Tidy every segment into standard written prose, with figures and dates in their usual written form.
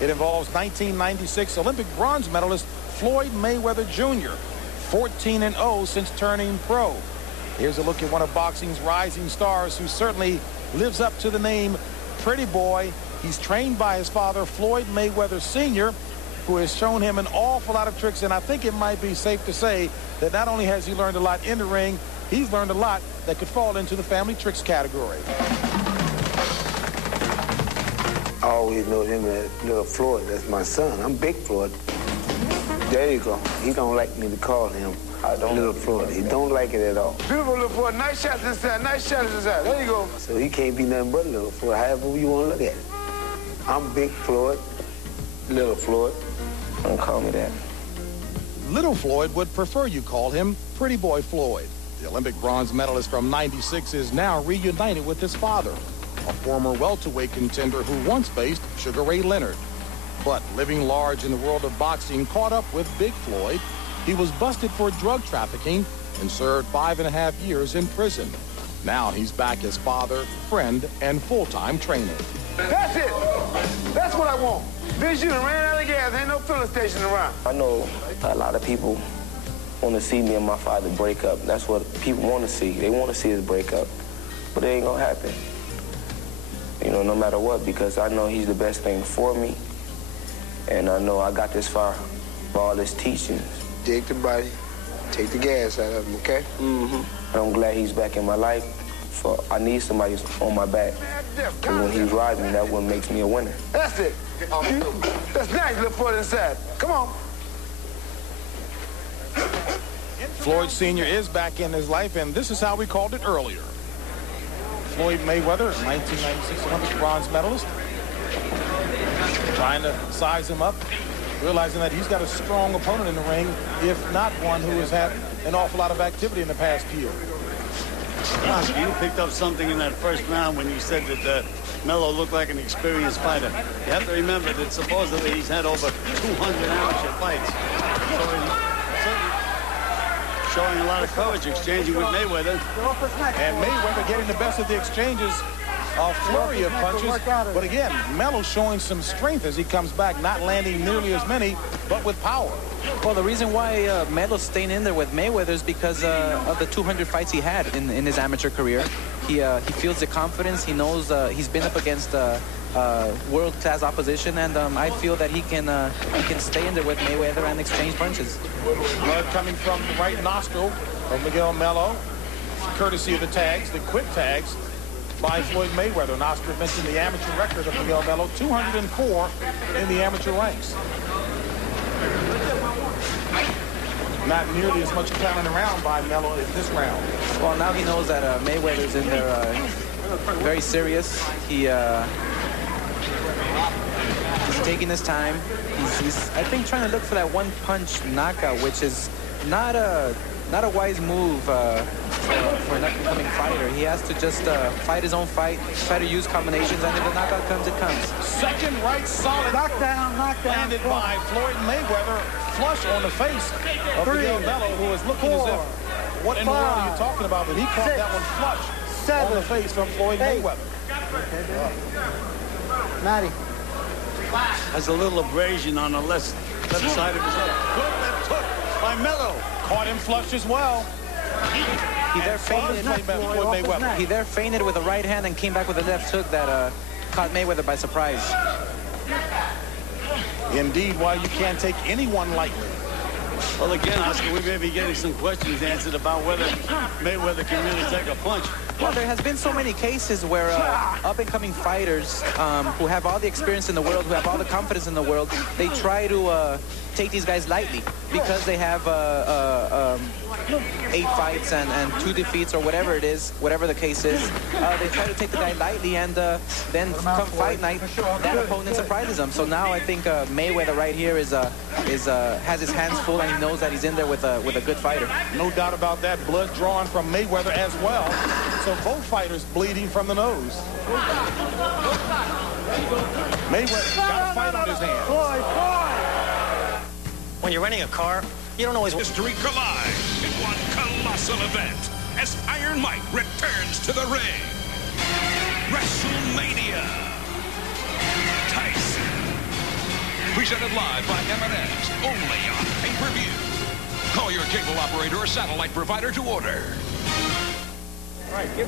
It involves 1996 Olympic bronze medalist Floyd Mayweather Jr., 14-0 since turning pro. Here's a look at one of boxing's rising stars who certainly lives up to the name Pretty Boy. He's trained by his father, Floyd Mayweather Sr., who has shown him an awful lot of tricks, and I think it might be safe to say that not only has he learned a lot in the ring, he's learned a lot that could fall into the family tricks category. I always know him as Little Floyd. That's my son. I'm Big Floyd. There you go. He don't like me to call him Little Floyd. He don't like it at all. Beautiful, Little Floyd. Nice shots inside. Nice shots inside. There you go. So he can't be nothing but Little Floyd, however you want to look at it. I'm Big Floyd, Little Floyd. Don't call me that. Little Floyd would prefer you call him Pretty Boy Floyd. The Olympic bronze medalist from '96 is now reunited with his father, a former welterweight contender who once faced Sugar Ray Leonard. But living large in the world of boxing caught up with Big Floyd. He was busted for drug trafficking and served 5.5 years in prison. Now he's back as father, friend, and full-time trainer. That's it. That's what I want. Vince, you done ran out of gas. Ain't no filling station around. I know a lot of people want to see me and my father break up. That's what people want to see. They want to see us break up. But it ain't going to happen. You know, no matter what, because I know he's the best thing for me. And I know I got this far by all his teachings. Dig the body, take the gas out of him, okay? Mm-hmm. I'm glad he's back in my life. I need somebody on my back. Because when he's riding me, that's what makes me a winner. That's it. That's nice, Little Floyd inside. Come on. Floyd Sr. is back in his life, and this is how we called it earlier. Floyd Mayweather, 1996 Olympic bronze medalist, trying to size him up, realizing that he's got a strong opponent in the ring, if not one who has had an awful lot of activity in the past year. Oscar, you picked up something in that first round when you said that Melo looked like an experienced fighter. You have to remember that supposedly he's had over 200 amateur fights. So he's certainly showing a lot of courage, exchanging with Mayweather. And Mayweather getting the best of the exchanges, a flurry of punches. But again, Melo showing some strength as he comes back, not landing nearly as many, but with power. Well, the reason why Melo's staying in there with Mayweather is because of the 200 fights he had in his amateur career. He feels the confidence. He knows he's been up against world-class opposition, and I feel that he can stay in there with Mayweather and exchange punches. Blood coming from the right nostril of Miguel Melo, courtesy of the tags, the quick tags by Floyd Mayweather. And Oscar mentioned the amateur record of Miguel Melo, 204 in the amateur ranks. Not nearly as much clowning around by Melo in this round. Well, now he knows that Mayweather's in there very serious. He's taking his time. He's, I think, trying to look for that one-punch knockout, which is not a wise move for an up-and-coming fighter. He has to just fight his own fight, try to use combinations, and if the knockout comes, it comes. Second right solid Knockdown. landed by Floyd Mayweather, flush on the face of Miguel Melo, who is looking as if, what in the world are you talking about? But he caught that one flush on the face from Floyd Mayweather. Matty. Has a little abrasion on the left side of his head. Good left hook by Melo. Caught him flush as well. He there feinted with a right hand and came back with a left hook that caught Mayweather by surprise. Indeed, why you can't take anyone lightly. Well, again, Oscar, we may be getting some questions answered about whether Mayweather can really take a punch. Well, there has been so many cases where up-and-coming fighters who have all the experience in the world, who have all the confidence in the world, they try to take these guys lightly because they have 8 fights and 2 defeats or whatever it is, whatever the case is. They try to take the guy lightly, and then come fight night, that opponent surprises them. So now I think Mayweather right here has his hands full, and he knows that he's in there with a good fighter. No doubt about that. Blood drawn from Mayweather as well. So both fighters bleeding from the nose. Mayweather got a fight on his hands. When you're renting a car, you don't always... History collide in one colossal event as Iron Mike returns to the ring. WrestleMania. Tyson Presented live by M&M's, only on pay-per-view. Call your cable operator or satellite provider to order.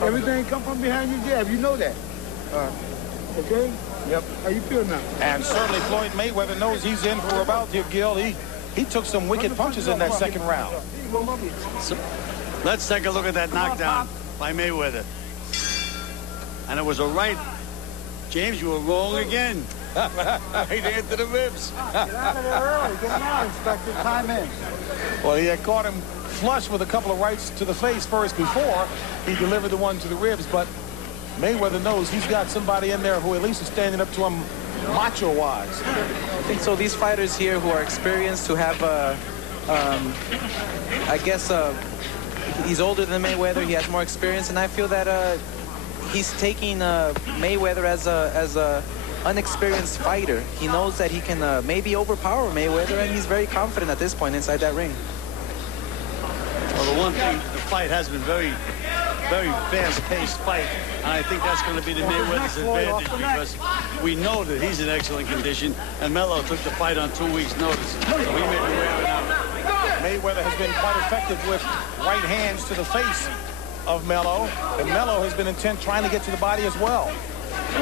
Everything come from behind your jab. You know that. Okay? Yep. How you feel now? And certainly Floyd Mayweather knows he's in for a bout here, Gil. He took some wicked punches in that second round. So, let's take a look at that knockdown by Mayweather. And it was a right. James, you were wrong again. Right into the ribs. Get out of there early. Get him out, Inspector. Time in. Well, he had caught him flush with a couple of rights to the face first before he delivered the one to the ribs, but Mayweather knows he's got somebody in there who at least is standing up to him macho-wise. I think so. These fighters here who are experienced, who have, I guess, he's older than Mayweather. He has more experience, and I feel that he's taking Mayweather as a unexperienced fighter. He knows that he can maybe overpower Mayweather, and he's very confident at this point inside that ring. Well, the one thing, the fight has been very fast-paced fight, and I think that's going to be the Mayweather's advantage because we know that he's in excellent condition, and Melo took the fight on 2 weeks' notice, so he may be wearing out. Mayweather has been quite effective with right hands to the face of Melo, and Melo has been intent trying to get to the body as well.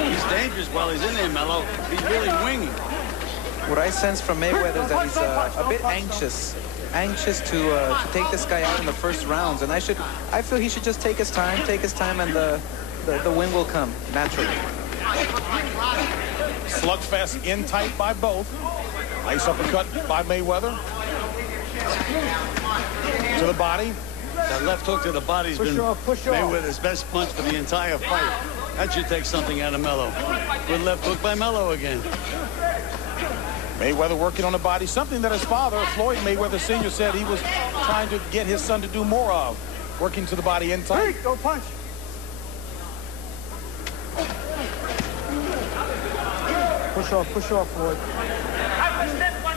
He's dangerous while he's in there, Melo. He's really winging. What I sense from Mayweather is that he's a bit anxious to take this guy out in the first rounds, and I feel he should just take his time, and the win will come naturally. Slugfest in tight by both. Nice uppercut by Mayweather. To the body. That left hook to the body's been Mayweather's best punch for the entire fight. That should take something out of Melo. Good left hook by Melo again. Mayweather working on the body, something that his father, Floyd Mayweather Sr., said he was trying to get his son to do more of. Working to the body in tight. Hey, go punch. Push off, Floyd.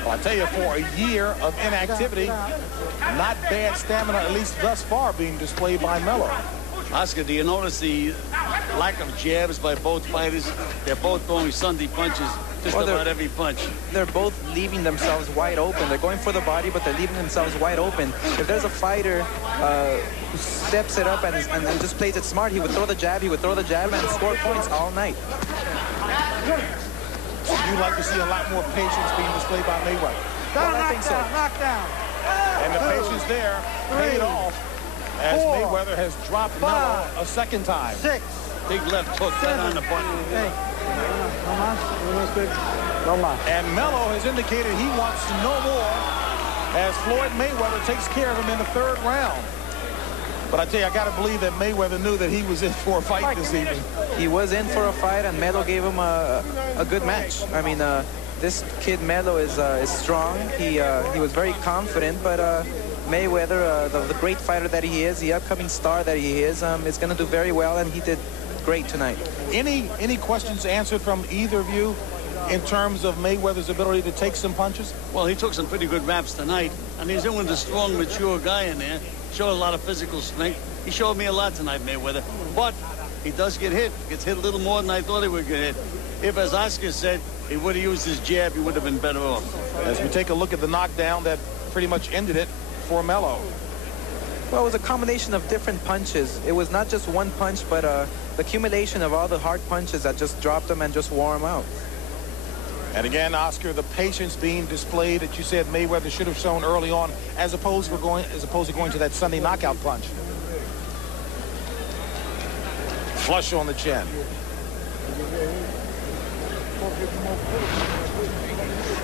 Well, I tell you, for a year of inactivity, not bad stamina, at least thus far, being displayed by Melo. Oscar, do you notice the lack of jabs by both fighters? They're both throwing Sunday punches just about every punch. They're both leaving themselves wide open. They're going for the body, but they're leaving themselves wide open. If there's a fighter who steps it up and just plays it smart, he would throw the jab, and score points all night. So you'd like to see a lot more patience being displayed by Mayweather. Well, I think so. Knockdown. And the patience there paid off as Mayweather has dropped Melo a second time. 6. Big left hook right on the button. Hey. No más. And Melo has indicated he wants to know more as Floyd Mayweather takes care of him in the third round. But I tell you, I got to believe that Mayweather knew that he was in for a fight this evening. He was in for a fight, and Melo gave him a good match. I mean, this kid Melo is strong. He was very confident, but Mayweather, the great fighter that he is, the upcoming star that he is going to do very well, and he did great tonight. Any questions answered from either of you in terms of Mayweather's ability to take some punches? Well, he took some pretty good raps tonight, and he's in with a strong, mature guy in there. Showed a lot of physical strength. He showed me a lot tonight, Mayweather. But he does get hit. Gets hit a little more than I thought he would get hit. If, as Oscar said, he would have used his jab, he would have been better off. As we take a look at the knockdown that pretty much ended it for Melo. Well, it was a combination of different punches. It was not just one punch, but the accumulation of all the hard punches that just dropped him and just wore him out. And again, Oscar, the patience being displayed that you said Mayweather should have shown early on, as opposed to going to that Sunday knockout punch. Flush on the chin.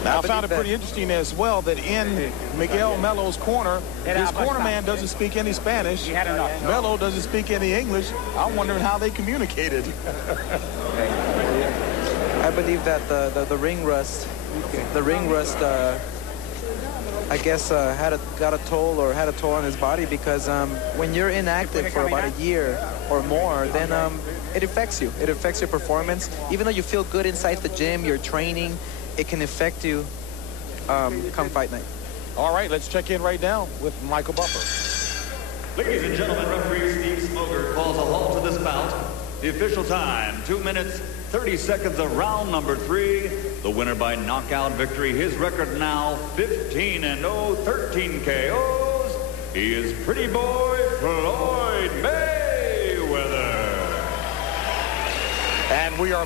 Now, I found it pretty interesting as well that in Miguel Melo's corner, his corner man doesn't speak any Spanish. Melo doesn't speak any English. I'm wondering how they communicated. I believe that the ring rust, I guess got a toll on his body, because when you're inactive for about a year or more, then it affects you. It affects your performance. Even though you feel good inside the gym, you're training, it can affect you come fight night. All right, let's check in right now with Michael Buffer. Ladies and gentlemen, referee Steve Smoker calls a halt to this bout The official time, 2 minutes, 30 seconds of round number 3. The winner by knockout victory. His record now 15-0, 13 KOs. He is Pretty Boy Floyd Mayweather. And we are